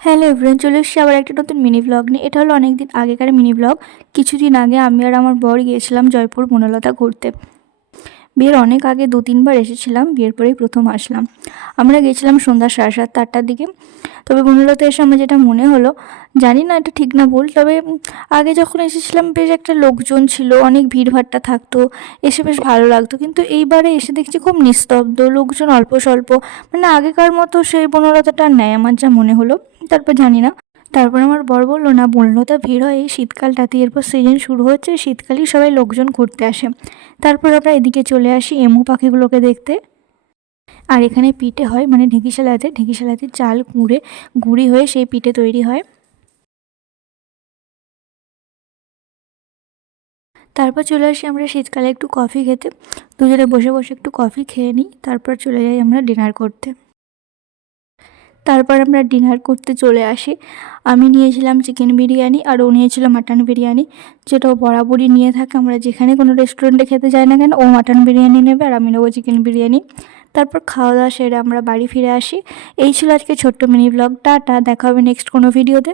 Hello everyone, চলে এসেছি আবার একটা নতুন মিনি ব্লগ নিয়ে। এটা হলো অনেক দিন আগেকার মিনি ব্লগ। কিছুদিন আগে আমি আর আমার বর গিয়েছিলাম জয়পুর বনলতা ঘুরতে। বিয়ের অনেক আগে 2-3 বার এসেছিলাম, বিয়ের পরেই প্রথম আসলাম। আমরা গিয়েছিলাম সন্ধ্যা 7:30-8টার দিকে। তবে বনলতা এসে আমার যেটা মনে হলো, জানি না এটা ঠিক না ভুল, তবে আগে যখন এসেছিলাম বেশ একটা লোকজন ছিল, অনেক ভিড়ভাট্টা থাকতো, এসে বেশ ভালো লাগতো। কিন্তু এইবারে এসে দেখছি খুব নিস্তব্ধ, লোকজন অল্প স্বল্প, মানে আগেকার মতো সেই বনলতাটা আর নেয় আমার যা মনে হলো। তারপর জানি না, তারপর আমার বর বললো, না বনলতা ভিড় হয় এই শীতকালটাতে, এরপর সিজন শুরু হচ্ছে, শীতকালেই সবাই লোকজন ঘুরতে আসে। তারপর আমরা এদিকে চলে আসি এমু পাখিগুলোকে দেখতে। আর এখানে পিঠে হয়, মানে ঢেঁকিশালাতে চাল কুড়ে গুঁড়ি হয়ে সেই পিঠে তৈরি হয়। তারপর চলে আসি আমরা শীতকালে একটু কফি খেতে। দুজনে বসে বসে একটু কফি খেয়ে নিই, তারপর চলে যাই আমরা ডিনার করতে। তারপর আমরা ডিনার করতে চলে আসি। আমি নিয়েছিলাম চিকেন বিরিয়ানি আর ও নিয়েছিল মাটন বিরিয়ানি, যেটা ও বরাবরই নিয়ে থাকে। আমরা যেখানে কোনো রেস্টুরেন্টে খেতে যাই না কেন, ও মাটন বিরিয়ানি নেবে আর আমি নেবো চিকেন বিরিয়ানি। তারপর খাওয়া দাওয়া সেরে আমরা বাড়ি ফিরে আসি। এই ছিল আজকে ছোট্ট মিনি ব্লগ। টাটা, দেখা হবে নেক্সট কোনো ভিডিওতে।